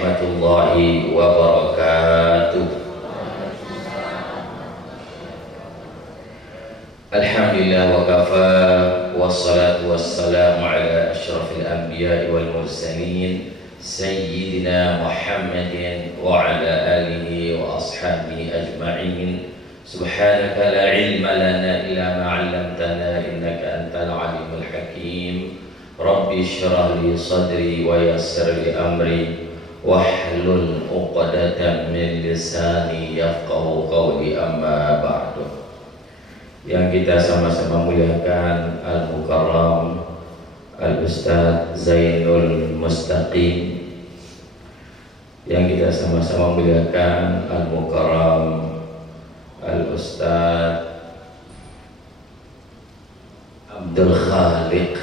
warahmatullahi wabarakatuh. Alhamdulillah wa kafa, wassalatu wassalamu ala asyrafil anbiya'i wal mursalin Sayyidina Muhammadin wa ala alihi wa ashabihi ajma'in. Subhanaka la ilma lana illa ma 'allamtana innaka antal alimul hakim. Rabbi shrah li sadri wa yassir li amri wahlul 'uqdatam min lisani yafqahu qawli, amma ba'du. Yang kita sama-sama muliakan Al-Mukarram Al-Ustaz Zainul Mustaqim, yang kita sama-sama muliakan Al-Mukarram Al-Ustaz Abdul Khaliq.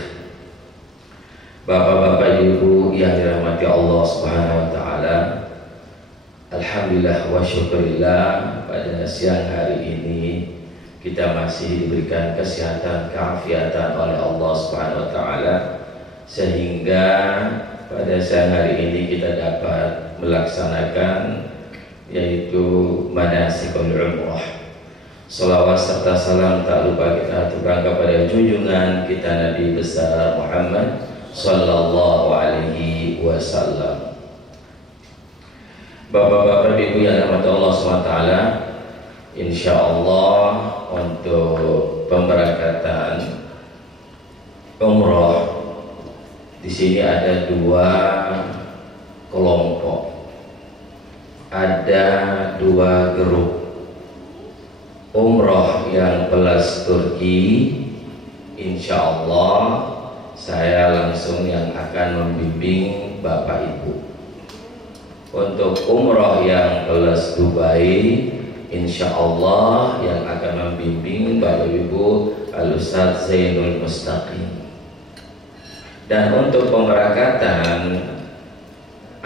Bapak-bapak, ibu yang dirahmati Allah Subhanahu wa taala, alhamdulillah wa syukurillah, pada siang hari ini kita masih diberikan kesehatan, keafiatan oleh Allah Subhanahu wa taala, sehingga pada siang hari ini kita dapat melaksanakan yaitu manasikul umrah. Salawat serta salam tak lupa kita aturkan kepada junjungan kita Nabi besar Muhammad sallallahu alaihi wasallam. Bapak-bapak, ibu yang dirahmati Allah SWT, insyaallah untuk pemberangkatan umroh di sini ada dua kelompok, ada dua grup. Umroh yang plus Turki, insyaallah saya langsung yang akan membimbing Bapak Ibu. Untuk umroh yang plus Dubai, insyaallah yang akan membimbing Bapak Ibu Al-Ustaz Zainul Mustaqim. Dan untuk pemberangkatan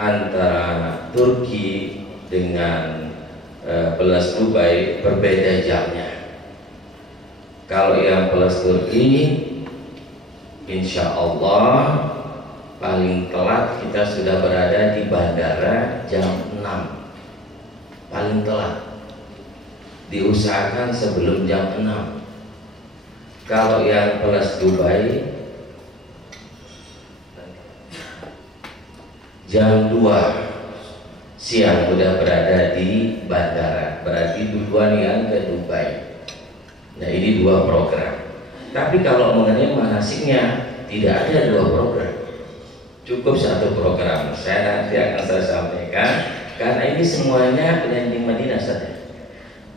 antara Turki dengan plus Dubai berbeda jamnya. Kalau yang plus Turki, insya Allah paling telat kita sudah berada di bandara jam 6. Paling telat diusahakan sebelum jam 6. Kalau yang plus Dubai jam 2 siang sudah berada di bandara, berarti duluan yang ke Dubai. Nah, ini dua program. Tapi kalau mengenai manasiknya tidak ada dua program, cukup satu program. Saya nanti akan saya sampaikan karena ini semuanya landing Madinah saja.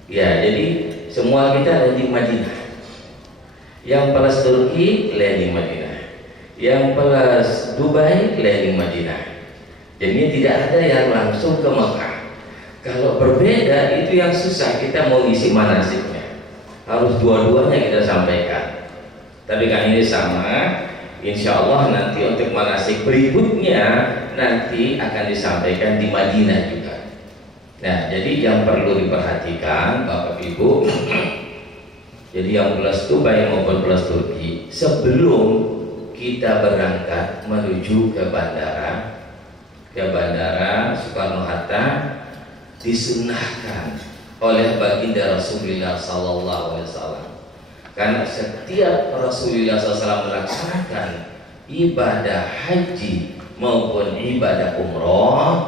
Ya, jadi semua kita landing Madinah. Yang plus Turki landing Madinah, yang plus Dubai landing Madinah. Jadi tidak ada yang langsung ke Mekah. Kalau berbeda itu yang susah, kita mau isi manasiknya. Harus dua-duanya kita sampaikan. Tapi kan ini sama, insya Allah nanti untuk manasik berikutnya nanti akan disampaikan di Madinah juga. Nah, jadi yang perlu diperhatikan Bapak Ibu, jadi yang plus Dubai maupun plus Turki, sebelum kita berangkat menuju ke bandara Soekarno-Hatta, disunahkan oleh baginda Rasulullah sallallahu alaihi wasallam. Karena setiap Rasulullah SAW melaksanakan ibadah haji maupun ibadah umroh,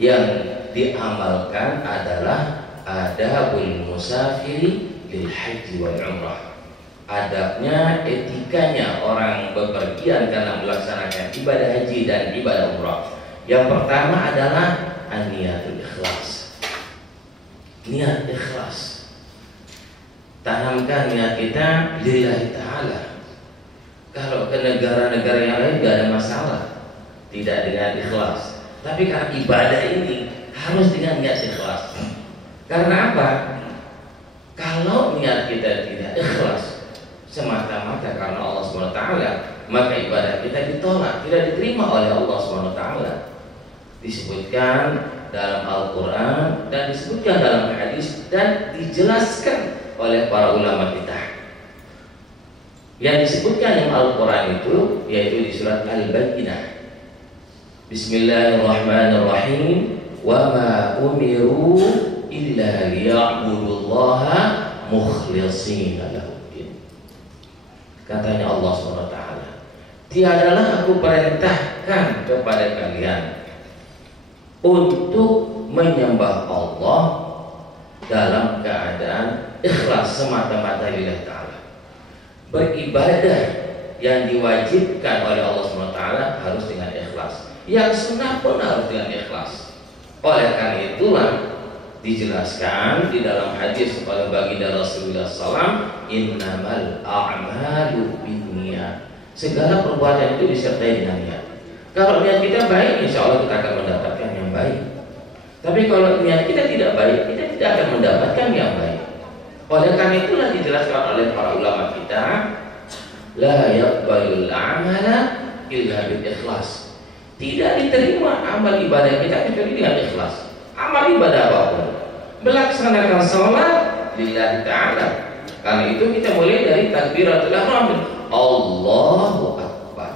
yang diamalkan adalah adabul musafiri lil haji wal umrah. Adabnya, etikanya orang bepergian karena melaksanakan ibadah haji dan ibadah umrah. Yang pertama adalah an-niyatul ikhlas. Niat ikhlas. Tanamkan niat kita lillahi ta'ala. Kalau ke negara-negara yang lain gak ada masalah, tidak dengan ikhlas. Tapi karena ibadah ini harus dengan niat ikhlas. Karena apa? Kalau niat kita tidak ikhlas semata-mata karena Allah SWT, maka ibadah kita ditolak, tidak diterima oleh Allah SWT. Disebutkan dalam Al-Quran dan disebutkan dalam hadis dan dijelaskan oleh para ulama kita. Yang disebutkan dalam Al-Quran itu yaitu di surat Al-Baqarah Bismillahirrahmanirrahim. Wa ma umiru illa liya'budullaha mukhlishina lahuddin. Katanya Allah SWT, tiadalah aku perintahkan kepada kalian untuk menyembah Allah dalam keadaan ikhlas semata-mata lillahi ta'ala. Beribadah yang diwajibkan oleh Allah SWT harus dengan ikhlas, yang sunnah pun harus dengan ikhlas. Oleh karena itulah dijelaskan di dalam hadis oleh baginda Rasulullah SAW, innamal a'malu binniyat. Segala perbuatan itu disertai dengan niat. Kalau niat kita baik, insya Allah kita akan mendapatkan yang baik. Tapi kalau niat kita tidak baik, kita tidak akan mendapatkan yang baik. Oleh karena itulah dijelaskan oleh para ulama kita, la yaqbalul a'mala illa bil ikhlas. Tidak diterima amal ibadah kita kecuali dengan ikhlas. Amal ibadah apapun, melaksanakan sholat lillahi ta'ala. Karena itu kita mulai dari takbiratul ihram, Allahu Akbar.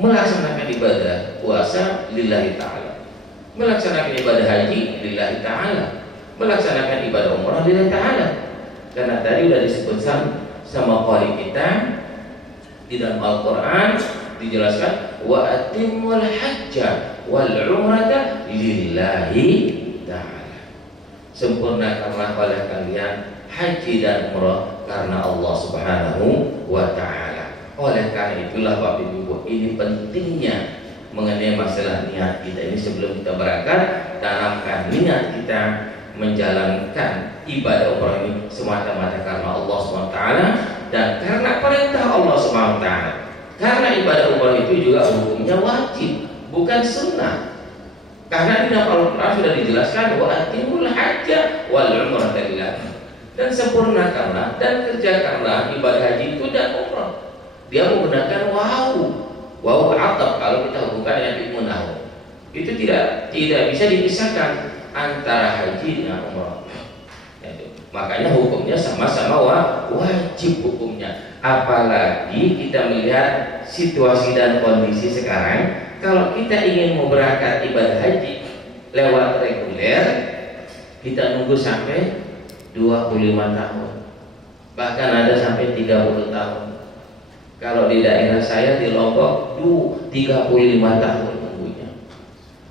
Melaksanakan ibadah puasa lillahi ta'ala, melaksanakan ibadah haji lillahi ta'ala, melaksanakan ibadah umrah lillahi ta'ala. Karena tadi sudah disebutkan sama qari kita di dalam Al-Quran, dijelaskan wa atimul hajja wal umrata lillahi ta'ala. Sempurnakanlah oleh kalian haji dan umrah karena Allah Subhanahu wa ta'ala. Oleh karena itulah Bapak Ibu, ini pentingnya mengenai masalah niat kita ini. Sebelum kita berangkat, tanamkan niat kita menjalankan ibadah umrah ini semata-mata karena Allah SWT dan karena perintah Allah SWT. Karena ibadah umrah itu juga hukumnya wajib, bukan sunnah. Karena di dalam Al-Quran sudah dijelaskan wa atimul hajja wal umrata lillah, dan sempurnakanlah dan kerjakanlah ibadah haji itu dan umrah. Dia menggunakan wawu atap. Kalau kita hubungkan dengan ilmu nahwu, itu tidak bisa dipisahkan antara haji dengan umrah. Makanya hukumnya sama-sama wajib hukumnya. Apalagi kita melihat situasi dan kondisi sekarang. Kalau kita ingin mau berangkat ibadah haji lewat reguler, kita nunggu sampai 25 tahun, bahkan ada sampai 30 tahun. Kalau di daerah saya di Lombok 35 tahun nunggunya.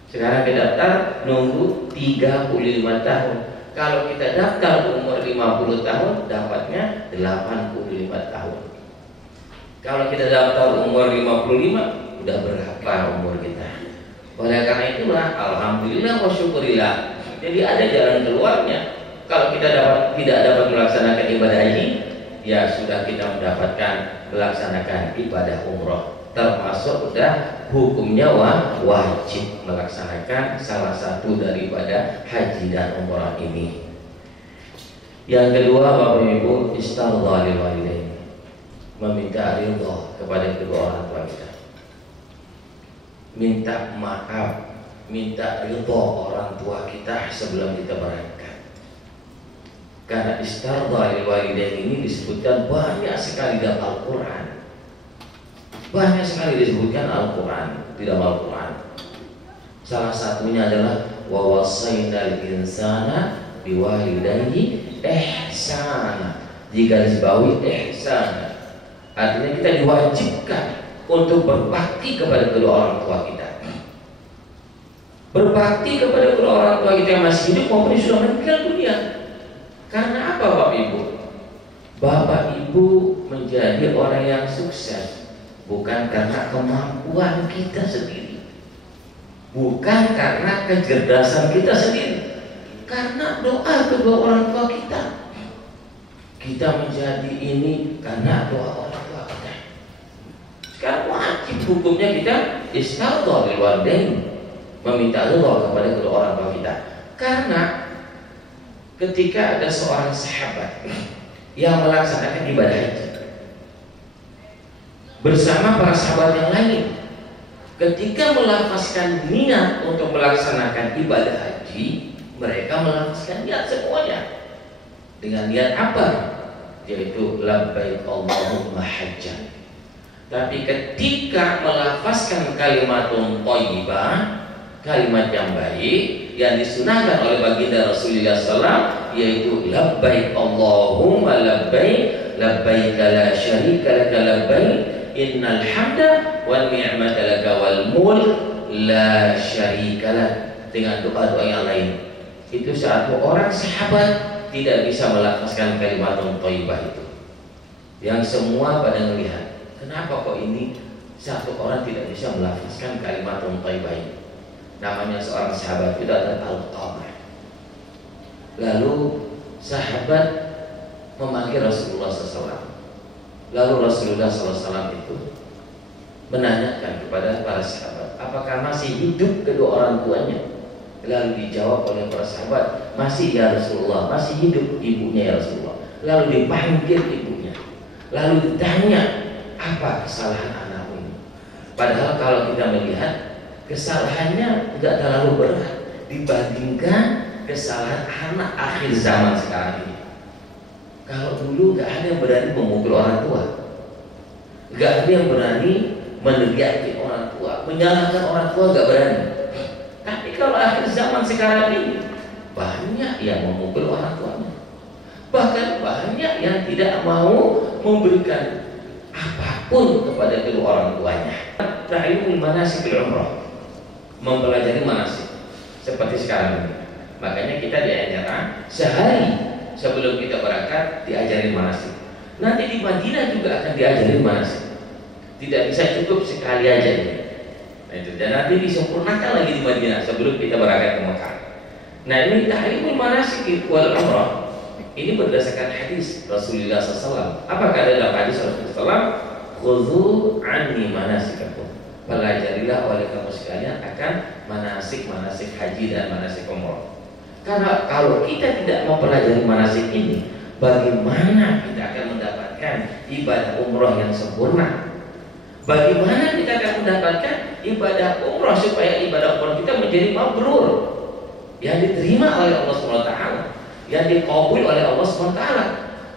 Sekarang kita daftar nunggu 35 tahun. Kalau kita daftar umur 50 tahun, dapatnya 85 tahun. Kalau kita daftar umur 55, udah berapa umur kita? Oleh karena itulah, alhamdulillah wa syukurillah, jadi ada jalan keluarnya. Kalau kita tidak dapat melaksanakan ibadah haji, ya sudah kita mendapatkan melaksanakan ibadah umroh. Termasuk udah hukumnya wajib melaksanakan salah satu daripada haji dan umrah ini. Yang kedua, Bapak Ibu, istallah lil walidain, meminta ridha kepada kedua orang tua kita, minta maaf, minta ridha orang tua kita sebelum kita berangkat. Karena istallah lil walidain ini disebutkan banyak sekali dalam Al-Quran. Banyak sekali disebutkan Al-Quran, di dalam Al-Quran. Salah satunya adalah wa wasainal insana biwalidayhi ihsana. Jika disebut ihsana, artinya kita diwajibkan untuk berbakti kepada kedua orang tua kita. Berbakti kepada kedua orang tua kita yang masih hidup maupun sudah meninggal dunia. Karena apa Bapak Ibu? Bapak Ibu menjadi orang yang sukses bukan karena kemampuan kita sendiri, bukan karena kecerdasan kita sendiri, karena doa kedua orang tua kita. Kita menjadi ini karena doa orang tua kita. Sekarang wajib hukumnya kita istallah lil walidain, meminta ridha kepada kedua orang tua kita. Karena ketika ada seorang sahabat yang melaksanakan ibadah haji bersama para sahabat yang lain, ketika melafazkan niat untuk melaksanakan ibadah haji, mereka melafazkan niat semuanya dengan niat apa? Yaitu labbaik Allahumma hajjan, Tapi ketika melafazkan kalimatun thayyibah, kalimat yang baik yang disunahkan oleh baginda Rasulullah SAW, yaitu labbaik Allahumma labbaik labbaik la syarika laka labbaik innal hamda wan ni'mata laka wal mulk la syarika lak, dengan doa-doa yang lain. Itu satu orang sahabat tidak bisa melafazkan kalimatun thayyibah itu, yang semua pada melihat, kenapa kok ini satu orang tidak bisa melafazkan kalimatun thayyibah ini? Namanya seorang sahabat itu adalah Al-Qamah. Lalu sahabat memanggil Rasulullah SAW. Lalu Rasulullah SAW itu menanyakan kepada para sahabat, apakah masih hidup kedua orang tuanya? Lalu dijawab oleh para sahabat, masih ya Rasulullah, masih hidup ibunya ya Rasulullah. Lalu dipanggil ibunya, lalu ditanya, apa kesalahan anakmu ini? Padahal kalau kita melihat kesalahannya tidak terlalu berat dibandingkan kesalahan anak akhir zaman sekarang ini. Kalau dulu gak ada yang berani memukul orang tua, gak ada yang berani meneriaki orang tua, menyalahkan orang tua gak berani. Tapi kalau akhir zaman sekarang ini banyak yang memukul orang tuanya, bahkan banyak yang tidak mau memberikan apapun kepada kedua orang tuanya. Ta'limul manasikil umrah, mempelajari manasik seperti sekarang ini. Makanya kita diajarkan sehari sebelum kita berangkat diajarin manasik. Nanti di Madinah juga akan diajarin manasik. Tidak bisa cukup sekali aja ini. Nah, itu. Dan nanti disempurnakan lagi di Madinah sebelum kita berangkat ke Mekah. Nah, ini tahrimul manasik wal umrah. Ini berdasarkan hadis Rasulullah SAW. Apakah dalam hadis Rasulullah SAW? Khudhu anni manasikakum. Pelajarilah oleh kamu sekalian akan manasik haji dan manasik umrah. Karena kalau kita tidak mempelajari manasik ini, bagaimana kita akan mendapatkan ibadah umrah yang sempurna? Bagaimana kita akan mendapatkan ibadah umrah supaya ibadah umrah kita menjadi mabrur, yang diterima oleh Allah SWT, yang dikabul oleh Allah SWT?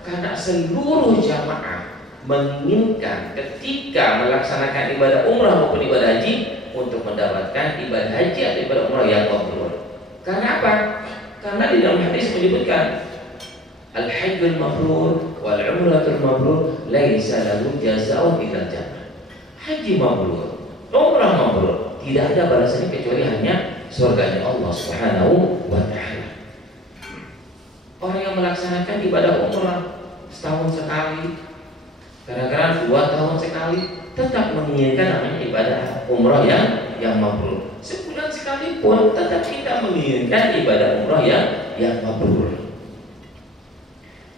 Karena seluruh jamaah menginginkan ketika melaksanakan ibadah umrah maupun ibadah haji untuk mendapatkan ibadah haji atau ibadah umrah yang mabrur. Karena apa? Karena di dalam hadis menyebutkan al-hajjul mabrur wal umratul mabrur laisa lahu jazaa'un illa jannah. Haji mabrur, umrah mabrur, tidak ada balasannya kecuali hanya surganya Allah Subhanahu wa taala. Orang yang melaksanakan ibadah umrah setahun sekali, kadang-kadang 2 tahun sekali, tetap menginginkan namanya ibadah umrah yang mabrur. Sebulan sekalipun tetap kita menginginkan ibadah umrah yang mabrur.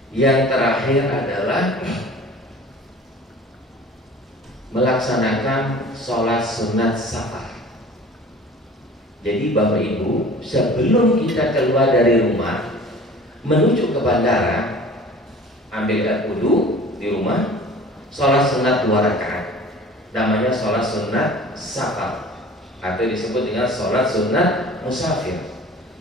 Yang terakhir adalah melaksanakan sholat sunat safar. Jadi Bapak Ibu, sebelum kita keluar dari rumah menuju ke bandara, ambilkan wudu di rumah, sholat sunat 2 rakaat, namanya sholat sunat safar, atau disebut dengan sholat sunat musafir.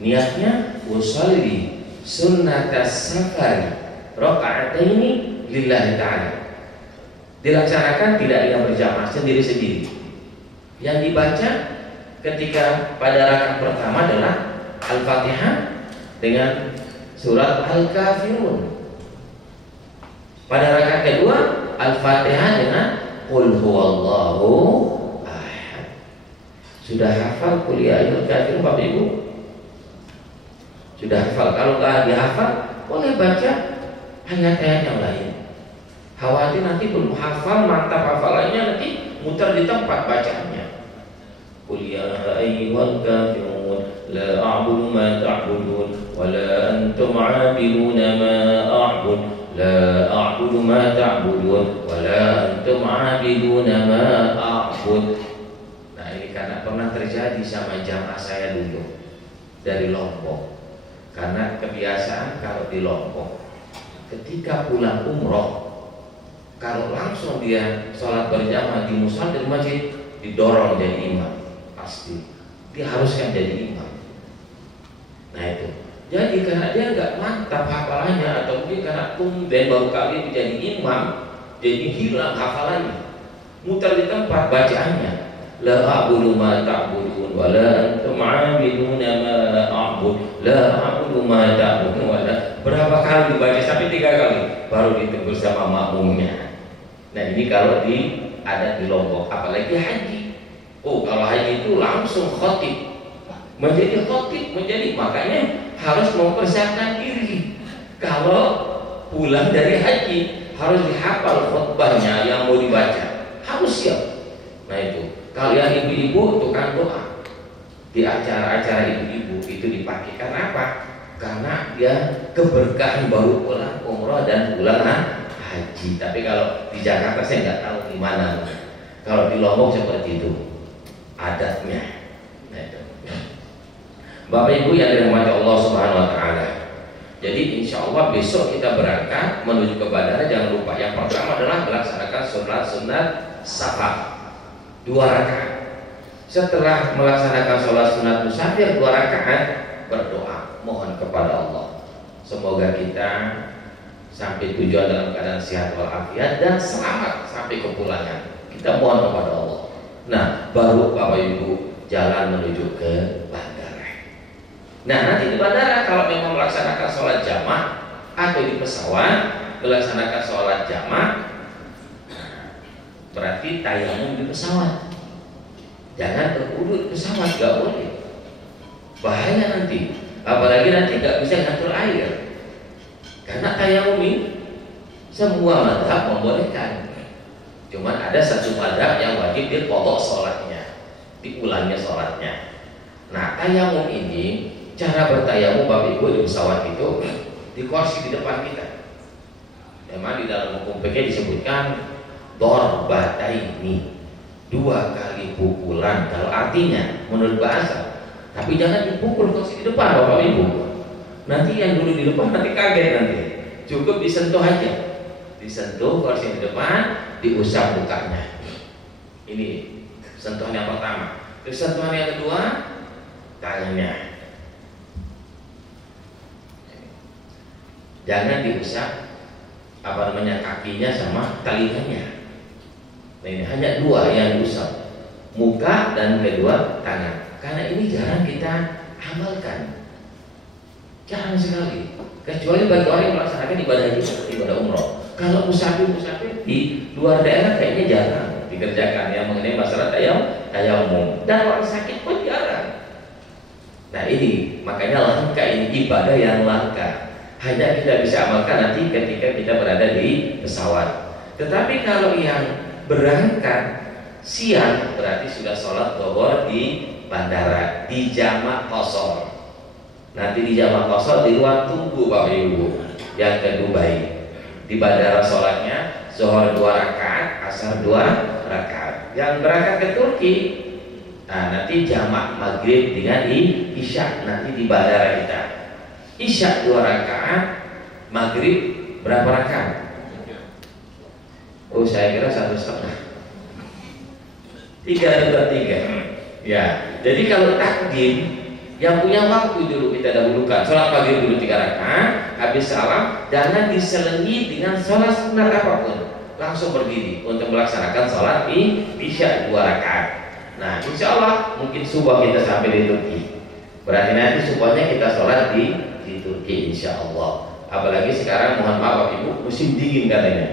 Niatnya usolli sunnatas safari raka'ataini lillahi ta'ala. Dilaksanakan tidak dengan berjamaah, sendiri-sendiri. Yang dibaca ketika pada rakaat pertama adalah Al-Fatihah dengan surat Al-Kafirun. Pada rakaat kedua Al-Fatihah dengan Qul huwallahu ahad. Sudah hafal kuliah Al-Kafirun Bapak Ibu? Sudah hafal? Kalau nggak dihafal, boleh baca ayat-ayat yang lain. Khawatir nanti belum hafal, mantap hafalannya, nanti muter di tempat bacaannya. Qul ya ayyuhal kafirun la a'budu ma ta'budun wa la antum 'abiduna ma a'bud la a'budu ma ta'budun wa la antum 'abiduna ma a'bud. Nah, ini karena pernah terjadi sama jamaah saya dulu dari Lombok. Karena kebiasaan kalau di Lombok ketika pulang umroh, kalau langsung dia sholat berjamaah di musola di masjid, didorong jadi imam, pasti diharuskan jadi imam. Nah itu, jadi karena dia nggak mantap hafalannya, atau mungkin karena tumben baru kali menjadi imam, jadi hilang hafalannya. muter di tempat bacaannya. La a'budu ma ta'budun wa la antum 'abiduna ma a'bud. La a'budu ma ta'budun wa la. Berapa kali dibaca? Sampai 3 kali baru ditegur sama makmumnya. Nah, ini kalau ada di Lombok, apalagi haji. Oh, kalau haji itu langsung khotib. Menjadi khotib, makanya harus mempersiapkan diri. Kalau pulang dari haji harus dihafal khutbahnya yang mau dibaca, harus siap. Nah itu, kalian ibu-ibu tukang doa di acara-acara ibu-ibu itu dipakai. Karena apa? Karena dia keberkahan baru pulang umroh dan pulang haji. Tapi kalau di Jakarta saya nggak tahu gimana. Kalau di Lombok seperti itu adatnya. Nah itu. Bapak Ibu yang dirahmati Allah Subhanahu Wa Taala. Jadi insya Allah besok kita berangkat menuju ke bandara. Jangan lupa yang pertama adalah melaksanakan sholat sunat safar 2 rakaat. Setelah melaksanakan sholat sunat musafir 2 rakaat, berdoa mohon kepada Allah semoga kita sampai tujuan dalam keadaan sehat walafiat dan selamat sampai kepulangan. Kita mohon kepada Allah. Nah, baru Bapak Ibu jalan menuju ke bandara. Nah, nanti di bandara kalau memang melaksanakan sholat jamaah atau di pesawat melaksanakan sholat jamaah, berarti tayamum di pesawat. Jangan berwudu di pesawat, nggak boleh. Bahaya nanti. Apalagi nanti nggak bisa ngatur air. Karena tayamum ini semua mazhab membolehkan. Cuman ada satu mazhab yang wajib diqadha sholatnya, diulangi sholatnya. Nah, tayamum ini cara bertayamum Bapak Ibu di pesawat itu di kursi di depan kita. Memang di dalam hukum fikih disebutkan dorbataini, 2 kali pukulan kalau artinya menurut bahasa. Tapi jangan dipukul kursi di depan Bapak Ibu. Nanti yang dulu di depan nanti kaget nanti. Cukup disentuh aja. Disentuh kursi di depan, diusap mukanya. Ini sentuhan yang pertama. Terus sentuhan yang kedua, tangannya. Jangan diusap kakinya sama telinganya. Nah, ini hanya 2 yang diusap, muka dan kedua tangan. Karena ini jarang kita amalkan, jarang sekali. Kecuali bagi orang yang melaksanakan ibadah haji seperti ibadah umroh. Kalau musafir di luar daerah kayaknya jarang dikerjakan yang mengenai masalah tayamum. Dan orang sakit pun jarang. Nah ini makanya langka, ini ibadah yang langka. Hanya kita bisa amalkan nanti ketika kita berada di pesawat. Tetapi kalau yang berangkat siang berarti sudah sholat zuhur di bandara di jamak qashar. Nanti di jamak qashar di ruang tunggu Bapak Ibu yang ke Dubai. Di bandara sholatnya zuhur 2 rakaat, asar 2 rakaat. Yang berangkat ke Turki, nah nanti jamak maghrib dengan isya nanti di bandara kita. Isya 2 rakaat, maghrib berapa rakaat? Oh saya kira 1,5. 3 ya. Jadi kalau takdim yang punya waktu dulu kita dahulukan sholat maghrib dulu 3 rakaat, habis salam jangan diselingi dengan sholat sunat apapun, langsung berdiri untuk melaksanakan sholat isya 2 rakaat. Nah insya Allah mungkin subuh kita sampai di Turki, berarti nanti subuhnya kita sholat di Turki insya Allah. Apalagi sekarang mohon maaf Bapak Ibu musim dingin katanya,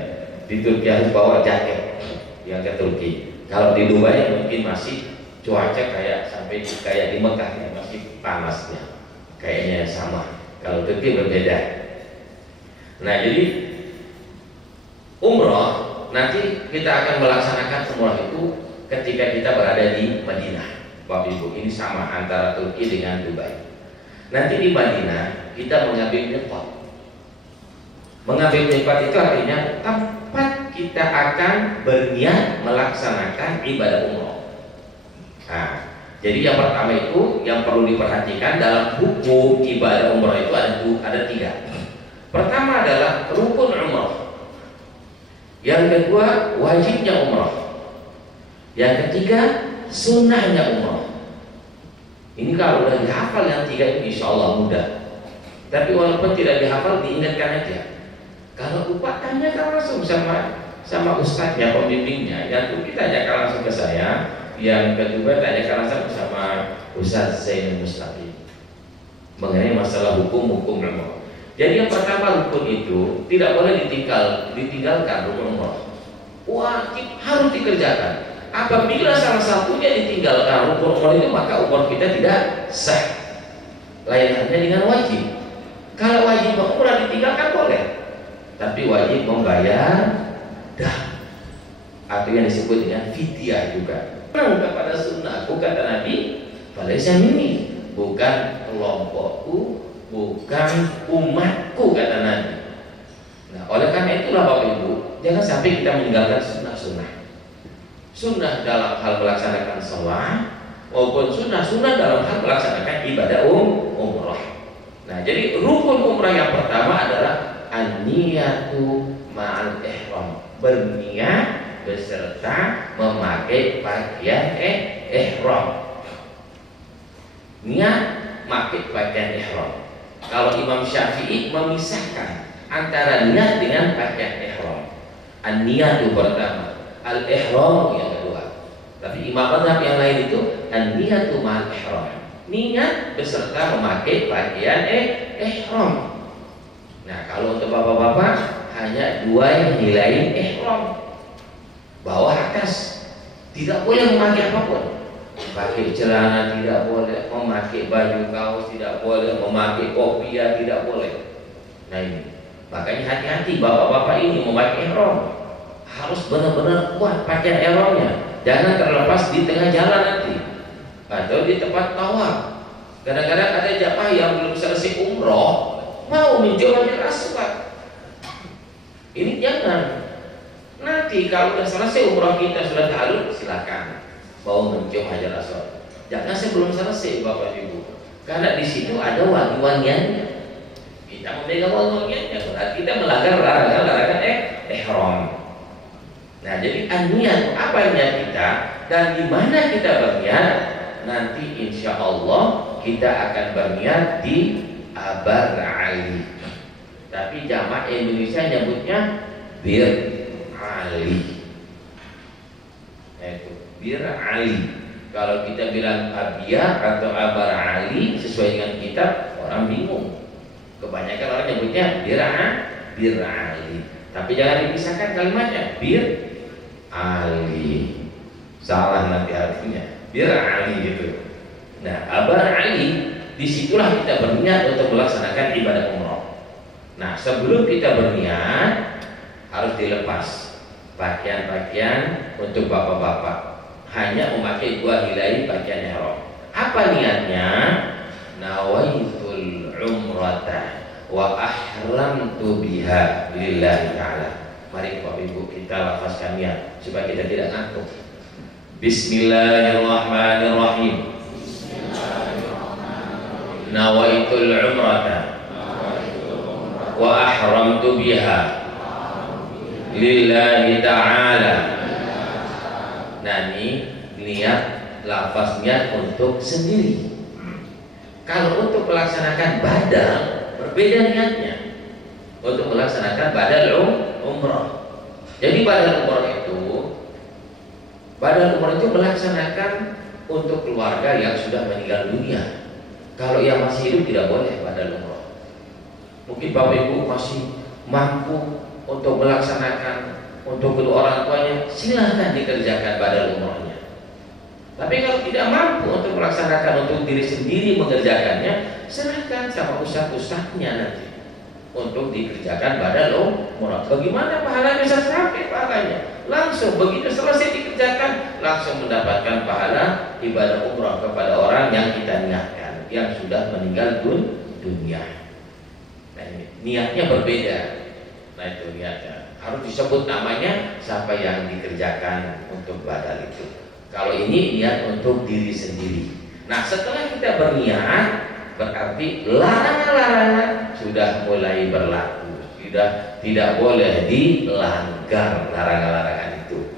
di Turki harus bawa jaket yang ke Turki. Kalau di Dubai mungkin masih cuaca sampai kayak di Mekah ya, masih panasnya kayaknya sama. Kalau Turki berbeda. Nah jadi umroh nanti kita akan melaksanakan umroh itu ketika kita berada di Madinah Bapak Ibu. Ini sama antara Turki dengan Dubai. Nanti di Madinah kita mengambil miqat. Mengambil miqat itu artinya tempat kita akan berniat melaksanakan ibadah umroh. Nah, jadi yang pertama itu yang perlu diperhatikan dalam hukum ibadah umroh itu ada 3. Pertama adalah rukun umroh. Yang kedua wajibnya umroh. Yang ketiga sunnahnya umroh. Ini kalau udah dihafal yang 3 itu insya Allah mudah. Tapi walaupun tidak dihafal diingatkan aja. Kalau lupa tanya kan langsung sama sama ustadznya, pembimbingnya. Yang kita tanyakan langsung ke saya, yang kedua tanyakan langsung sama Ustaz Zainul Mustaqim mengenai masalah hukum umroh. Jadi yang pertama, rukun itu tidak boleh ditinggalkan. Rukun umroh wajib harus dikerjakan. Apabila salah satunya ditinggalkan rukun umroh itu, maka umroh kita tidak sah. Layanannya dengan wajib. Kalau wajib umrah ditinggalkan boleh, tapi wajib membayar atau yang disebut dengan fidyah juga. Kepada sunnahku, kata Nabi, falaysa minni, bukan kelompokku, bukan umatku, kata Nabi. Nah, oleh karena itulah Bapak Ibu, jangan sampai kita meninggalkan sunnah-sunnah. Sunnah dalam hal melaksanakan sholat maupun sunnah-sunnah dalam hal melaksanakan ibadah umrah. Nah, jadi rukun umrah yang pertama adalah an-niyatu ma'al ihram, berniat beserta memakai pakaian ihram. Niat memakai pakaian ihram. Kalau Imam Syafi'i memisahkan antara niat dengan pakaian ihram. An-niyatu pertama, al-ihram yang kedua. Tapi imam mazhab yang lain itu an-niyatu ma'al ihram, niat beserta memakai pakaian ihram. Nah, kalau untuk bapak-bapak hanya dua yang nilai ihram, bawah atas tidak boleh memakai apapun. Pakai celana tidak boleh, memakai baju kaos tidak boleh, memakai kopiah tidak boleh. Nah ini, makanya hati-hati bapak-bapak ini memakai ihram, harus benar-benar kuat pakaian ihramnya. Jangan terlepas di tengah jalan nanti atau di tempat tawaf. Kadang-kadang ada jamaah yang belum selesai umroh mau mencoba Hajar Aswad. Ini jangan. Nanti kalau sudah selesai umroh kita, sudah tahallul, silakan mau mencium Hajar Aswad. Jangan sebelum selesai Bapak Ibu, karena di situ ada wangi-wangiannya. Kita memegang wangi-wangiannya, berarti kita melanggar larangan ihram. Nah, jadi niat apa niat kita dan di mana kita berniat, nanti insya Allah kita akan berniat di Abar Ali. Tapi jamaah Indonesia nyebutnya Bir Ali. Itu Bir Ali. Kalau kita bilang Abiyah atau Abar Ali sesuai dengan kitab, orang bingung. Kebanyakan orang nyebutnya Bir Ali. Tapi jangan dipisahkan kalimatnya Bir Ali, salah nanti artinya. Bir Ali gitu. Nah, Abar Ali, disitulah kita berniat untuk melaksanakan ibadah umroh. Nah, sebelum kita berniat harus dilepas pakaian-pakaian untuk bapak-bapak. Hanya memakai dua helai pakaian ihram. Apa niatnya? Nawaitul umrata wa ahramtu biha lillahi ta'ala. Mari Bapak Ibu kita lafazkan niat supaya kita tidak ngantuk. Bismillahirrahmanirrahim. Nawaitul umrata wa ahramtu biha lillahi ta'ala. Nah, ini niat, lafaz niat untuk sendiri. Kalau untuk melaksanakan badal berbeda niatnya. Untuk melaksanakan badal umrah. Jadi badal umrah itu melaksanakan untuk keluarga yang sudah meninggal dunia. Kalau yang masih hidup tidak boleh badal umrah. Mungkin Bapak Ibu masih mampu untuk melaksanakan untuk kedua orang tuanya, silahkan dikerjakan badal umrahnya. Tapi kalau tidak mampu untuk melaksanakan untuk diri sendiri mengerjakannya, serahkan sama ustaz-ustaznya nanti untuk dikerjakan badal umrah. Bagaimana pahalanya? Bisa sampai pahalanya langsung begitu selesai dikerjakan, langsung mendapatkan pahala ibadah umrah kepada orang yang kita niatkan, yang sudah meninggal dunia. Nah, ini niatnya berbeda. Nah, itu niatnya harus disebut namanya siapa yang dikerjakan untuk badal itu. Kalau ini niat untuk diri sendiri. Nah, setelah kita berniat, berarti larangan-larangan sudah mulai berlaku, sudah tidak boleh dilanggar larangan-larangan itu.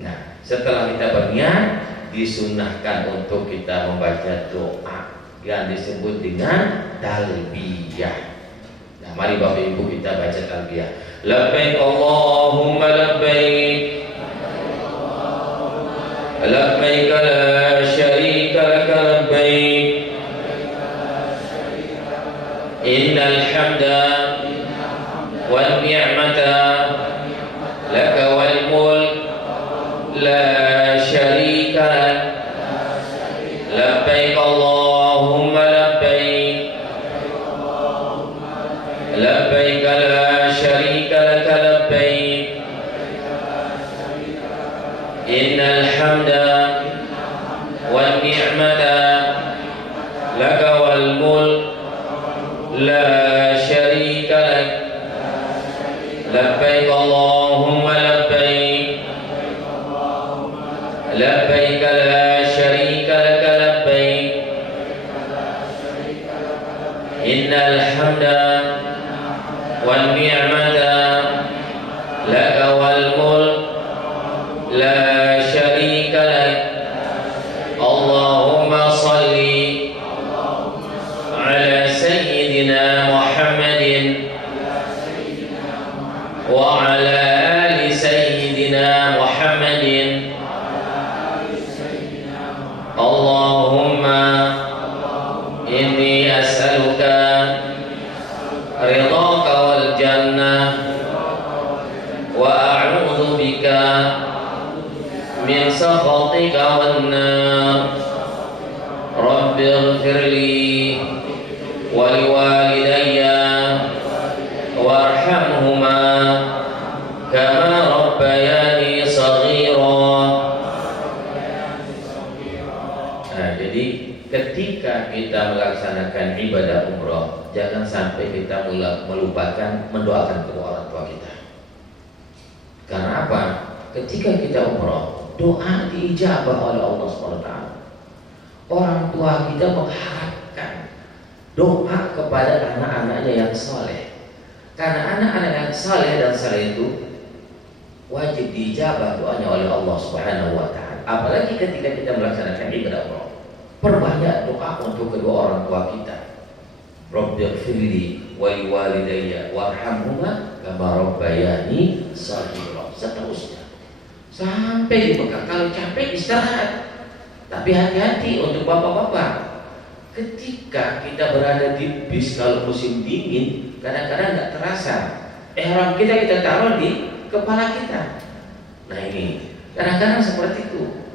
Nah, setelah kita berniat, disunnahkan untuk kita membaca doa yang disebut dengan talbiyah. Nah, mari Bapak Ibu kita baca talbiyah. labbaik Allahumma labbaik, labbaik la syarika laka labbaik, innal hamda wan ni'mata laka wal mulk la syarika lak, labbaik Allahumma labbaik, labbaik la syarika laka labbaik, innal hamda wan ni'mata laka wal mulk la syarika lak, labbaik Allahumma labbaik, labbaik la syarika laka labbaik, innal hamda wan ni'mata laka wal mulk la syarika lak. Allahumma salli ala sayyidina Muhammadin wa ala ali sayyidina Muhammadin. Allahumma inni as'aluka ridhaka wal jannah wa a'udzu bika min sakhatika wan nar. Rabbi ighfirli wa liwalidayya warhamhuma kama rabbayani shaghira. Nah, jadi ketika kita melaksanakan ibadah umroh, jangan sampai kita melupakan mendoakan kedua orang tua kita. Karena apa? Ketika kita umroh, doa diijabah oleh Allah SWT. Orang tua kita mengharapkan doa kepada anak-anaknya yang soleh. Karena anak-anak yang soleh dan soleh itu wajib diijabah doanya oleh Allah Subhanahu wa Ta'ala. Apalagi ketika kita melaksanakan ibadah umroh, perbanyak doa untuk kedua orang tua kita. Rabbighfirli wa liwalidayya warhamhuma kama rabbayani shaghira. Seterusnya sampai di Mekah. Kalau capek istirahat, tapi hati-hati untuk bapak-bapak. Ketika kita berada di bis, kalau musim dingin, kadang-kadang nggak terasa ihram kita taruh di kepala kita. Nah ini kadang-kadang seperti itu.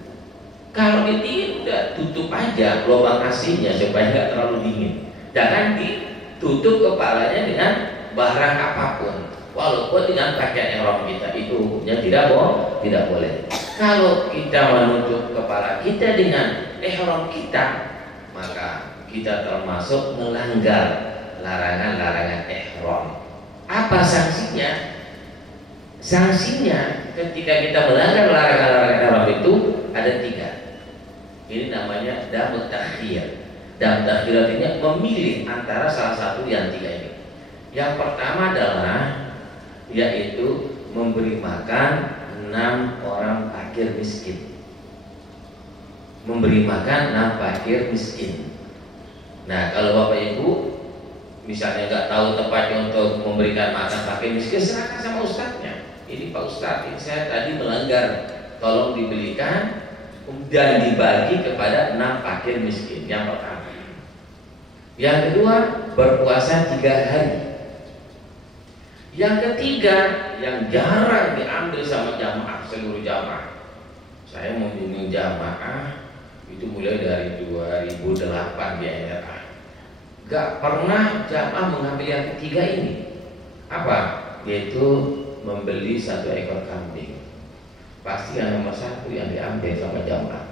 Kalau dingin udah tutup aja gelombang AC-nya supaya nggak terlalu dingin. Jangan ditutup kepalanya dengan barang apapun. Walaupun dengan pakaian ihram kita, itu hukumnya tidak boleh. Kalau kita menutup kepala kita dengan ihram kita, maka kita termasuk melanggar larangan-larangan ihram. Apa sanksinya? Sanksinya ketika kita melanggar larangan-larangan ihram itu ada 3. Ini namanya damut takhir. Damut takhir artinya memilih antara salah satu yang 3 ini. Yang pertama adalah yaitu memberi makan 6 orang fakir miskin. Memberi makan 6 fakir miskin. Nah, kalau Bapak Ibu misalnya nggak tahu tempatnya untuk memberikan makan fakir miskin, serahkan sama ustadznya. Ini Pak Ustadz, ini saya tadi melanggar, tolong dibelikan dan dibagi kepada 6 fakir miskin. Yang pertama. Yang kedua, berpuasa 3 hari. Yang ketiga, yang jarang diambil sama jamaah, seluruh jamaah. Saya membimbing jamaah itu mulai dari 2008 di NRA. Gak pernah jamaah mengambil yang ketiga ini. Apa? Yaitu membeli 1 ekor kambing. Pasti yang nomor 1 yang diambil sama jamaah,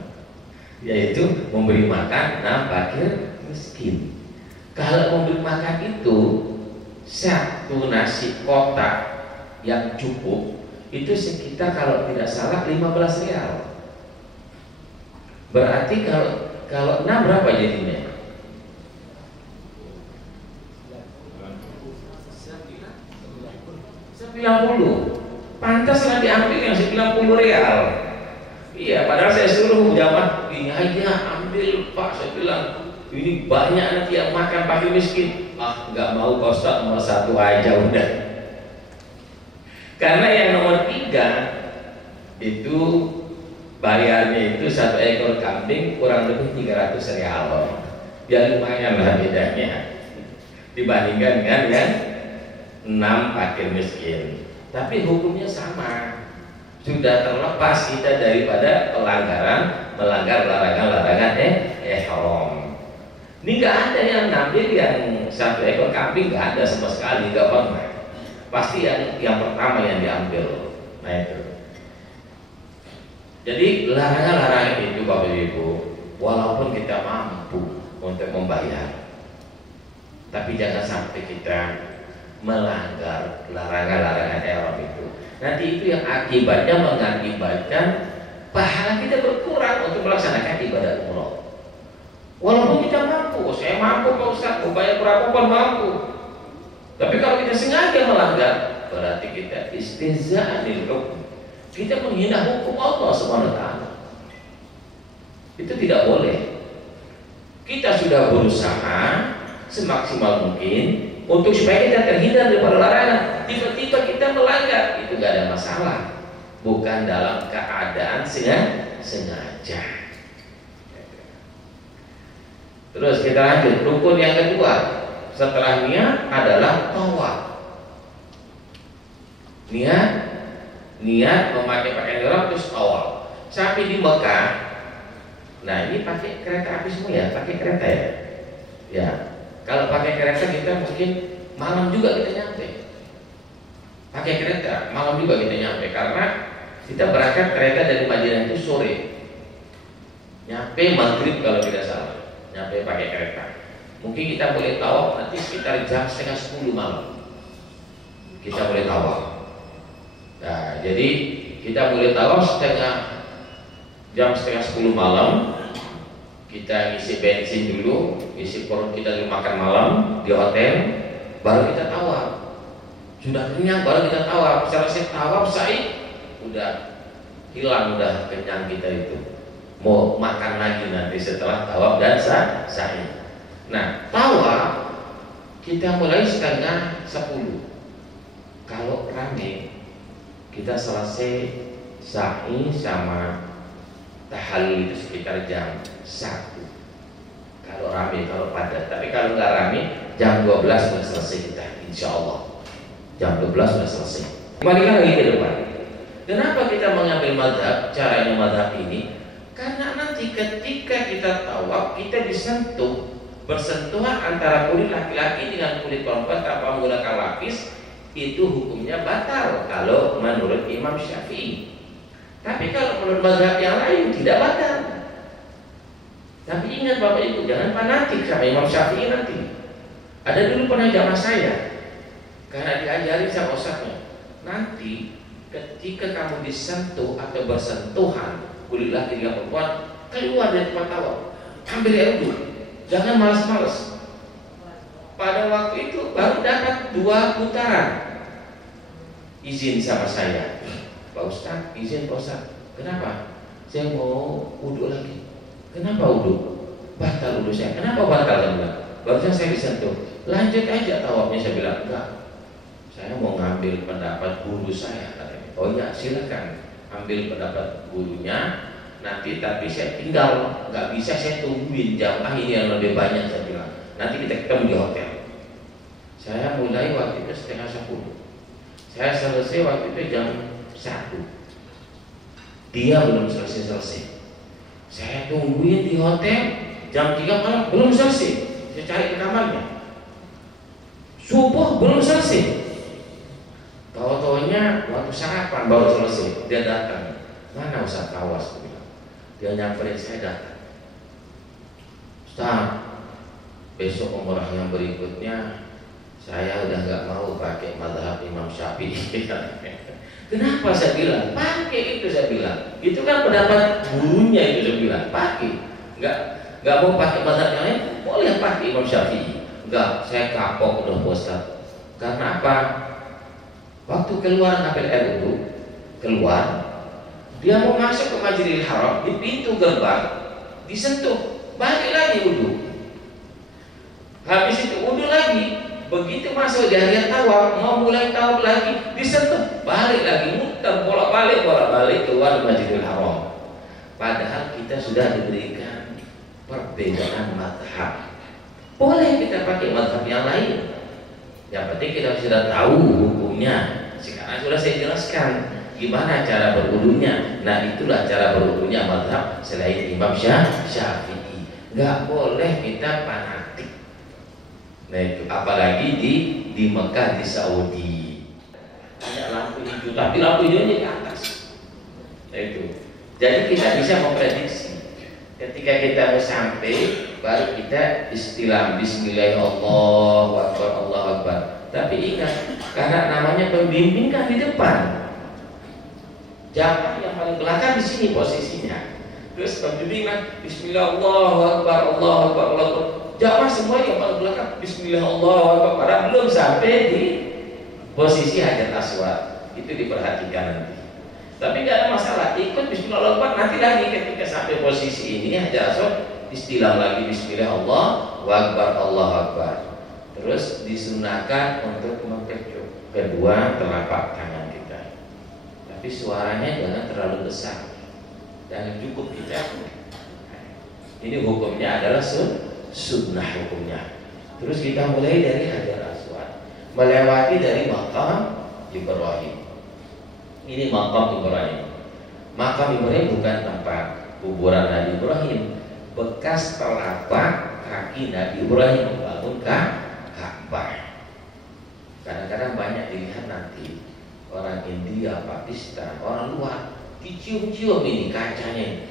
yaitu memberi makan 6 fakir miskin. Kalau memberi makan itu 1 nasi kotak yang cukup itu sekitar kalau tidak salah 15 rial. Berarti kalau 6 berapa jadinya? 90. Pantaslah diambil yang 90 rial. Iya, padahal saya suruh jamaah, ini aja ambil Pak. Saya bilang ini banyak nanti yang makan fakir miskin. Ah, nggak mau Pak Ustaz, nomor 1 aja udah. Karena yang nomor 3 itu bayarnya itu 1 ekor kambing kurang lebih 300 rial. Ya lumayan lah bedanya dibandingkan dengan yang 6 fakir miskin. Tapi hukumnya sama, sudah terlepas kita daripada melanggar larangan-larangan ihram. Ini nggak ada yang ngambil yang 1 ekor kambing, nggak ada sama sekali, nggak pernah. Pasti yang pertama yang diambil. Nah itu. Jadi larangan-larangan itu Bapak Ibu, walaupun kita mampu untuk membayar, tapi jangan sampai kita melanggar larangan-larangan ihram itu. Nanti itu yang akibatnya mengakibatkan pahala kita berkurang untuk melaksanakan ibadah umroh. Walaupun kita mampu, saya mampu Pak Ustaz, mau bayar berapa pun mampu. Tapi kalau kita sengaja melanggar, berarti kita istihza'an bil hukum. Kita menghina hukum Allah SWT. Itu tidak boleh. Kita sudah berusaha semaksimal mungkin untuk supaya kita terhindar dari larangan. Tiba-tiba kita melanggar, itu gak ada masalah. Bukan dalam keadaan sengaja. Terus kita lanjut, rukun yang kedua setelah niat adalah tawaf. Niat memakai pakaian ihram terus tawaf. Sampai di Mekah, nah ini pakai kereta api semua ya, pakai kereta ya. Ya, kalau pakai kereta kita mungkin malam juga kita nyampe. Pakai kereta malam juga kita nyampe karena kita berangkat kereta dari Madinah itu sore. Nyampe maghrib kalau tidak salah. Nyampe pakai kereta. Mungkin kita boleh tawaf nanti sekitar jam 9:30 malam. Kita boleh tawaf. Nah, jadi kita boleh tawaf jam 9:30 malam. Kita isi bensin dulu, isi perut kita dulu, makan malam di hotel, baru kita tawaf. Sudah kenyang baru kita tawaf. Selesai tawaf sa'i udah hilang, udah kenyang kita itu. Mau makan lagi nanti setelah tawaf dan sa'i. Nah, tawaf kita mulai 9:30. Kalau rame kita selesai sa'i sama tahallul itu sekitar jam 1. Kalau rame, kalau padat. Tapi kalau nggak rame, jam 12 sudah selesai kita, insya Allah. Jam 12 sudah selesai. Kembalikan lagi ke depan. Kenapa kita mengambil mazhab, caranya mazhab ini? Karena nanti ketika kita tawaf, kita bersentuhan antara kulit laki-laki dengan kulit perempuan tanpa menggunakan lapis, itu hukumnya batal kalau menurut Imam Syafi'i. Tapi kalau menurut mazhab yang lain tidak batal. Tapi ingat Bapak Ibu, jangan fanatik sama Imam Syafi'i nanti. Ada dulu pernah jamaah saya, karena diajari sama ustaznya, nanti ketika kamu disentuh atau bersentuhan kulit laki dengan perempuan, keluar dari tempat tawaf, ambil air wudhu, jangan malas-malas. Pada waktu itu baru dapat 2 putaran. Izin sama saya, Pak Ustaz, izin Pak Ustaz. Kenapa? Saya mau wudhu lagi. Kenapa wudhu? Batal wudhu saya. Kenapa batal? Saya bilang, barusan saya disentuh. Lanjut aja tawafnya. Saya bilang, enggak, saya mau ngambil pendapat guru saya. Oh ya, silakan ambil pendapat gurunya. Nanti tapi saya tinggal, nggak bisa saya tungguin jamaah ini yang lebih banyak. Saya bilang, nanti kita ketemu di hotel. Saya mulai waktu itu 9:30. Saya selesai waktu itu jam 1. Dia belum selesai. Saya tungguin di hotel jam 3 malam belum selesai. Saya cari ke kamarnya. Subuh belum selesai. Tahu-taunya waktu sarapan baru selesai. Dia datang. Mana Ustaz Tawas? Dia nyamperin saya, datang. Ustaz, besok umrah yang berikutnya saya udah nggak mau pakai mazhab Imam Syafi'i. Kenapa? Saya bilang pakai itu. Saya bilang itu kan pendapat gurunya itu. Saya bilang pakai, nggak mau pakai mazhab yang lain, boleh pakai Imam Syafi'i. Enggak, saya kapok udah Ustaz. Karena apa? Waktu keluar ngambil air wudhu, keluar, dia mau masuk ke Masjidil Haram, di pintu gerbang disentuh, balik lagi wudhu. Habis itu wudhu lagi, Begitu masuk di area tawaf, mau mulai tawaf lagi, disentuh, balik lagi, muter bolak-balik keluar Masjidil Haram. Padahal kita sudah diberikan perbedaan mazhab. Boleh kita pakai mazhab yang lain. Yang penting kita sudah tahu hukumnya. Sekarang sudah saya jelaskan gimana cara berwudunya. Nah, itulah cara berwudunya mazhab selain Imam Syafi'i. Nggak boleh kita fanatik. Nah, itu apalagi di Mekah, di Saudi. Ada lampu hijau, tapi lampu hijaunya ke atas. Nah, itu. Jadi kita bisa memprediksi. Ketika kita mau sampai, baru kita istilah Bismillahirrahmanirrahim, Allahu Akbar. Tapi ingat, karena namanya pembimbing kan di depan, jamaah yang paling belakang di sini posisinya. Terus pembimbing kan Bismillahirrahmanirrahim, Allahu Akbar, Allahu Akbar. Jamaah semua yang paling belakang Bismillahirrahmanirrahim. Padahal belum sampai di posisi Hajar Aswad. Itu diperhatikan nanti. Tapi tidak ada masalah, ikut Bismillahirrahmanirrahim. Nanti lagi ketika sampai posisi ini Hajar Aswad, istilah lagi Bismillahirrahmanirrahim, Allahu Akbar. Terus disunahkan untuk mempercepat kedua telapak tangan kita. Tapi suaranya jangan terlalu besar, dan cukup kita. Ini hukumnya adalah sunnah hukumnya. Terus kita mulai dari Hajar Aswad, melewati dari makam Ibrahim. Ini makam Ibrahim. Makam Ibrahim bukan tempat kuburan Nabi Ibrahim, bekas telapak kaki Nabi Ibrahim membangun Ka'bah. Kadang-kadang banyak dilihat nanti orang India, Pakistan, orang luar dicium-cium ini kacanya,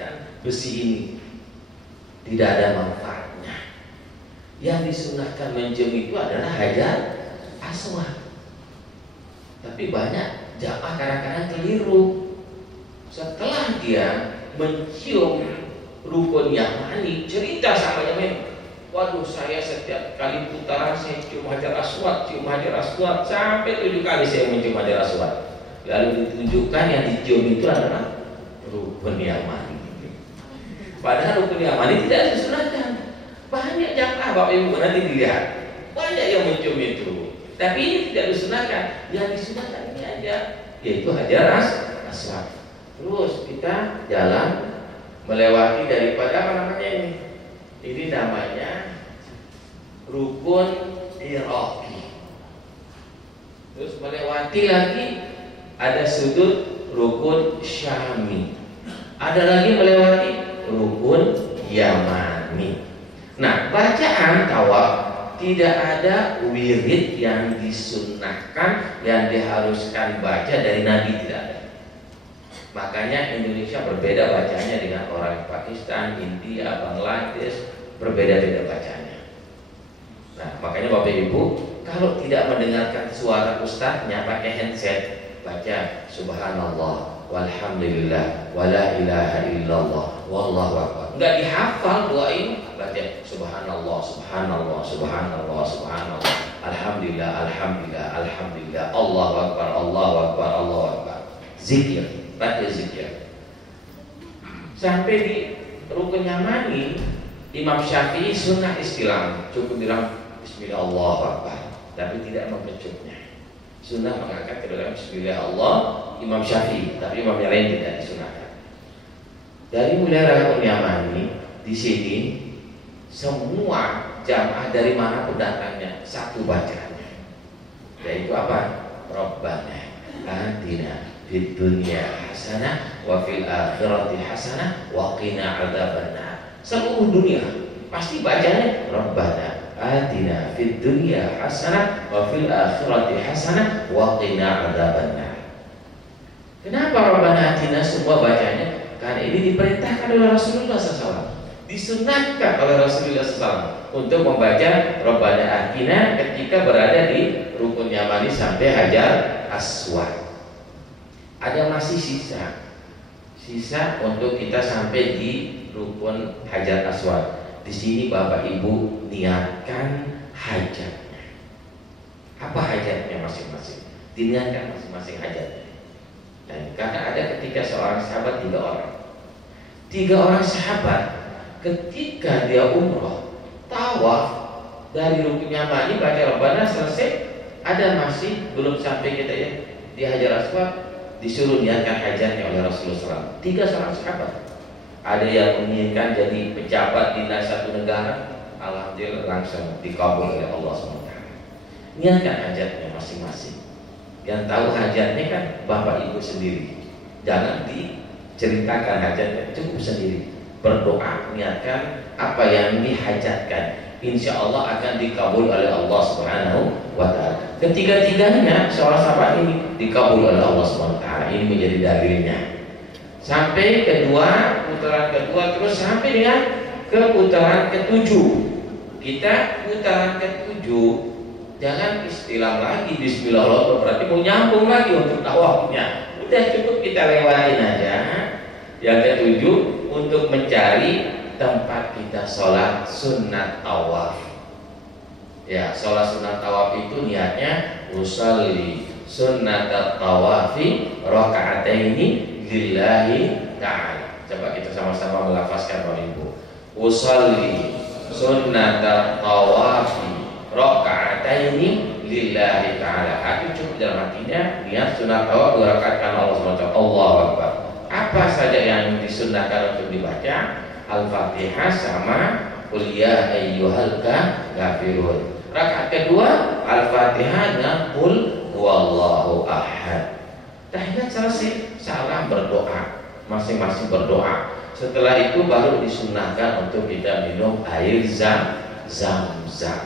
kan besi ini tidak ada manfaatnya. Yang disunahkan mencium itu adalah Hajar Aswad. Tapi banyak jamaah kadang-kadang keliru. Setelah dia mencium rukun Yamani, cerita sama Yamin, waduh saya setiap kali putaran saya cium Hajar Aswad, sampai 7 kali saya mencium Hajar Aswad. Lalu ditunjukkan yang dicium itu adalah rukun Yamani. Padahal rukun Yamani tidak disunahkan. Banyak jamaah Bapak Ibu nanti dilihat, banyak yang mencium itu. Tapi ini tidak disunahkan. Yang disunahkan ini aja, yaitu Hajar Aswad. Terus kita jalan melewati daripada apa namanya ini? Ini namanya rukun Iraqi. Terus melewati lagi ada sudut rukun Syami. Ada lagi melewati rukun Yamani. Nah, bacaan tawaf tidak ada wirid yang disunnahkan, yang diharuskan baca dari Nabi, tidak ada. Makanya Indonesia berbeda bacanya dengan orang Pakistan, India, Bangladesh, berbeda-beda bacanya. Nah, makanya Bapak Ibu, kalau tidak mendengarkan suara ustadznya pakai handset, baca Subhanallah, walhamdulillah, wala ilaha illallah, wallahu akbar. Enggak dihafal doa ini, baca Subhanallah, Subhanallah, Subhanallah, Subhanallah, alhamdulillah, alhamdulillah, alhamdulillah, Allahu akbar, Allahu akbar, Allahu akbar. Zikir, baca zikir. Sampai di rukun Yamani, Imam Syafi'i sunnah istilah, cukup bilang Bismillah Allahu akbar, tapi tidak mengecupnya. Sunnah mengangkat kedua Bismillah Allah, Imam Syafi'i, tapi imam yang lain tidak disunahkan. Dari mulai rukun Yamani di sini semua jamaah dari mana pun datangnya satu bacaannya, yaitu apa? Rabbana atina fid dunya hasanah wa fil akhirati hasanah wa qina adzabannar. Seluruh dunia pasti bacanya Rabbana atina fid dunya hasanah wa fil akhirati hasanah wa qina adzabannar. Kenapa Rabbana atina semua bacanya? Karena ini diperintahkan oleh Rasulullah SAW, disunahkan oleh Rasulullah SAW untuk membaca Rabbana atina ketika berada di rukun Yamani sampai Hajar Aswad. Ada masih sisa untuk kita sampai di rukun Hajar Aswad. Di sini Bapak Ibu niatkan hajatnya. Apa hajatnya masing-masing? Diniatkan masing-masing hajatnya. Dan karena ada ketika seorang sahabat, 3 orang. 3 orang sahabat ketika dia umroh, tawaf, Dari rukun Yamani baca Rabbana selesai, ada masih belum sampai kita ya di Hajar Aswad, disuruh niatkan hajatnya oleh Rasulullah SAW. 3 orang sahabat. Ada yang menginginkan jadi pejabat di satu negara, alhamdulillah langsung dikabul oleh Allah SWT. Niatkan hajatnya masing-masing. Yang tahu hajatnya kan bapak ibu sendiri. Jangan diceritakan hajatnya, cukup sendiri. Berdoa, niatkan apa yang dihajatkan. Insya Allah akan dikabul oleh Allah Subhanahu wa Ta'ala. Ketiga-tiganya seorang sahabat ini dikabul oleh Allah Subhanahu wa Ta'ala. Ini menjadi dalilnya. Sampai putaran kedua terus sampai dengan ke putaran ketujuh. Kita putaran ketujuh, jangan istilah lagi Bismillah, berarti mau nyambung lagi untuk tawafnya. Udah cukup kita lewatin aja. Yang ketujuh, untuk mencari tempat kita sholat sunat tawaf. Ya, sholat sunat tawaf itu niatnya usolli sunat tawafi rakaataini lillahi ta'ala. Coba kita sama-sama melafazkan Bapak Ibu. Usolli sunat tawafi rakaataini lillahi ta'ala. Itu cukup dalam artinya niat sunat tawaf 2 rakaat karena Allah SWT. Allahu Akbar. Apa saja yang disunnahkan untuk dibaca? Al-Fatihah sama Qul ya ayyuhal kafirun. Rakaat kedua Al-Fatihah dan Qul huwallahu ahad. Tahiyat selesai, salam berdoa, masing-masing berdoa. Setelah itu baru disunnahkan untuk kita minum air zam-zam.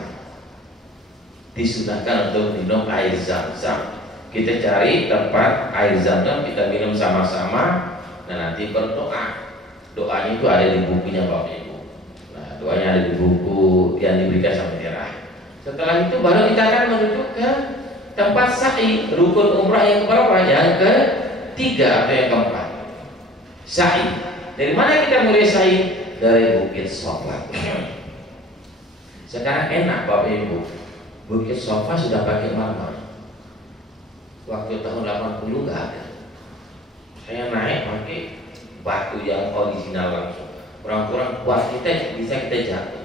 Disunahkan untuk minum air zam-zam. Kita cari tempat air zam-zam, kita minum sama-sama. Nah, nanti berdoa. Doanya itu ada di bukunya Bapak Ibu. Nah, doanya ada di buku yang diberikan sama Tirah. Setelah itu baru kita akan menuju ke tempat sa'i, rukun umrah yang keberapa? Yang ketiga atau yang keempat. Sa'i. Dari mana kita mulai sa'i? Dari Bukit Sofa. Sekarang enak Bapak Ibu. Bukit Sofa sudah pakai marmer. Waktu tahun 80 nggak ada. Saya naik pakai batu yang original langsung. Kurang-kurang kuat kita bisa kita jatuh.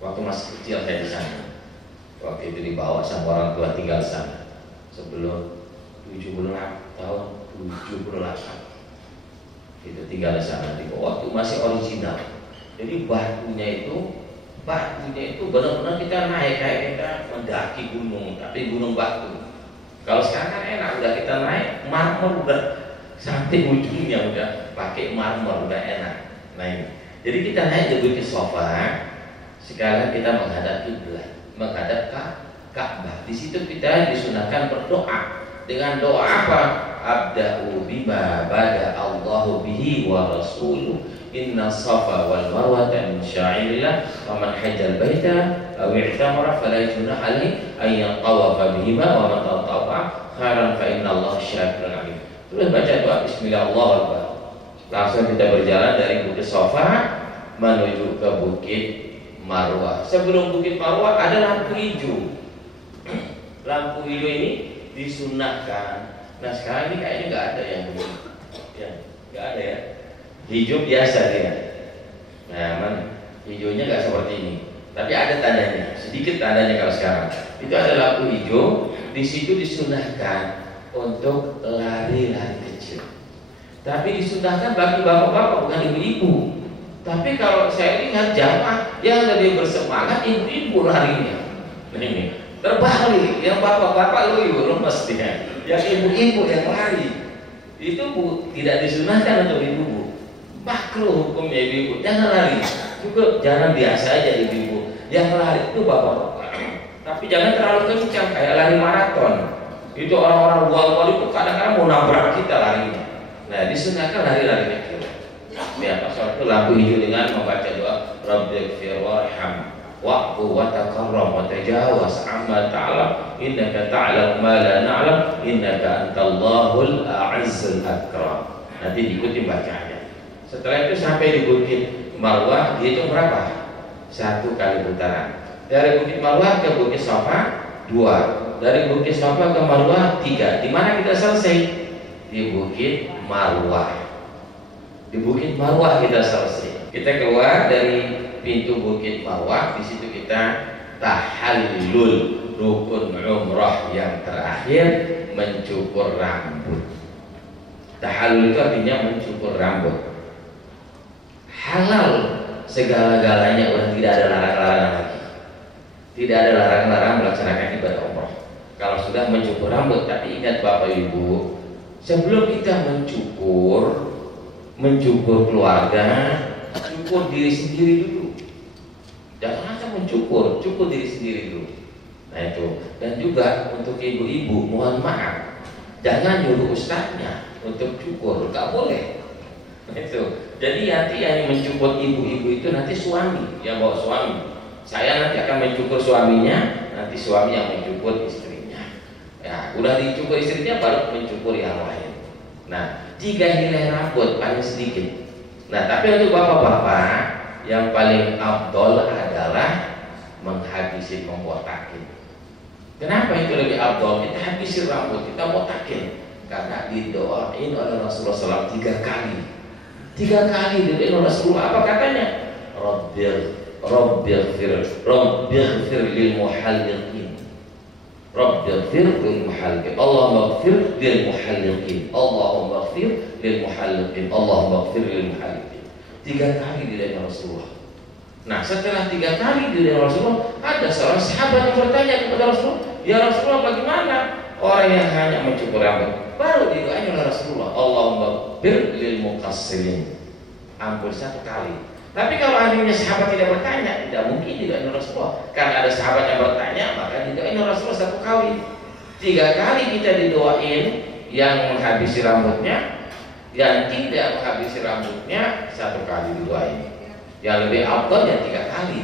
Waktu masih kecil saya di sana. Waktu itu dibawa sama orang tua tinggal di sana. Sebelum 78 tahun 78 itu tinggal di sana. Waktu masih original. Jadi batunya itu benar-benar kita naik kayak kita mendaki gunung, tapi gunung batu. Kalau sekarang kan enak, udah kita naik marmer udah sampai ujungnya udah pakai marmer, udah enak. Nah ini, jadi kita naik di Bukit Sofa. Sekarang kita menghadap kiblat, menghadap Ka'bah. Di situ kita disunahkan berdoa dengan doa apa? Abda'u bima bada Allahu bihi wa rasuluh. Inna safa wal marwata min sya'irillah wa man hajjal baita aw i'tamara fala junaha alaihi an yatawafa bihima wa man tatawa khairan fa inna Allah syakirun alim. Terus baca doa Bismillahirrahmanirrahim. Langsung kita berjalan dari Bukit Sofa menuju ke Bukit Marwah. Sebelum Bukit Marwah ada lampu hijau. Lampu hijau ini disunahkan. Nah sekarang ini kayaknya nggak ada yang begini. Ya, nggak ada ya. Hijau biasa dia. Nah, hijaunya nggak seperti ini. Tapi ada tandanya. Sedikit tandanya kalau sekarang. Itu ada lampu hijau. Di situ disunahkan untuk lari-lari kecil. Tapi disunahkan bagi bapak-bapak bukan ibu-ibu. Tapi kalau saya lihat jamaah yang lebih bersemangat ibu-ibu larinya. Nah ini terbalik, yang bapak-bapak lemas dia, yang ibu-ibu yang lari. Itu tidak disunahkan untuk ibu-ibu. Makruh hukumnya ibu-ibu, jangan lari. Juga jangan biasa aja ibu-ibu. Yang lari itu bapak-bapak. Tapi jangan terlalu kencang kayak lari maraton. Itu orang-orang buang-buang itu kadang-kadang mau nabrak kita larinya. Nah, disunahkan lari-lari kecil. Ya, pasal itu lampu hijau dengan membaca doa Rabbighfir warham wa'fu wa takarram wa tajawaz amma ta'lam innaka ta'lam ma la na'lam innaka antallahul a'azzul akram. Nanti diikuti bacanya. Setelah itu sampai di Bukit Marwah, dihitung berapa? 1 kali putaran. Dari Bukit Marwah ke Bukit Sofa 2. Dari Bukit Sofa ke Marwah 3. Di mana kita selesai? Di Bukit Marwah. Di Bukit Marwah kita selesai. Kita keluar dari pintu Bukit Marwah. Di situ kita tahallul, rukun umrah yang terakhir mencukur rambut. Tahallul itu artinya mencukur rambut. Halal segala-galanya, udah tidak ada larang-larangan lagi. Tidak ada larang-larang melaksanakan ibadah umrah kalau sudah mencukur rambut. Tapi ingat Bapak Ibu, sebelum kita mencukur keluarga, cukur diri sendiri dulu. Jangan langsung cukur diri sendiri dulu. Nah itu. Dan juga untuk ibu-ibu, mohon maaf, jangan nyuruh ustaznya untuk cukur, nggak boleh. Itu. Jadi nanti yang mencukur ibu-ibu itu nanti suami yang bawa suami. Saya nanti akan mencukur suaminya, nanti suami yang mencukur istrinya. Ya, udah dicukur istrinya baru mencukur yang lain. Nah, 3 helai rambut paling sedikit. Nah, tapi untuk bapak-bapak yang paling afdol adalah menghabisi membotakin. Kenapa itu lebih afdol? Kita habisi rambut, kita botakin. Karena didoain oleh Rasulullah SAW 3 kali. 3 kali didoain oleh Rasulullah. Apa katanya? Rabbighfir lil muhalliqin. Rabbighfir lil muhalliqin. Allahumma ighfir lil muhalliqin. Allahumma ighfir lil muhalliqin. Allahumma ighfir lil muhalliqin. 3 kali didoain Rasulullah. Nah, setelah 3 kali didoain Rasulullah, ada seorang sahabat yang bertanya kepada Rasulullah, "Ya Rasulullah, bagaimana orang yang hanya mencukur rambut?" Baru didoain oleh Rasulullah, Allahumma ighfir lil muqassirin. Ampun 1 kali. Tapi kalau akhirnya sahabat tidak bertanya, tidak mungkin didoain oleh Rasulullah. Karena ada sahabat yang bertanya, maka didoain oleh Rasulullah 1 kali. 3 kali kita didoain, yang menghabisi rambutnya, yang tidak menghabisi rambutnya 1 kali didoain. Yang lebih afdal ya 3 kali.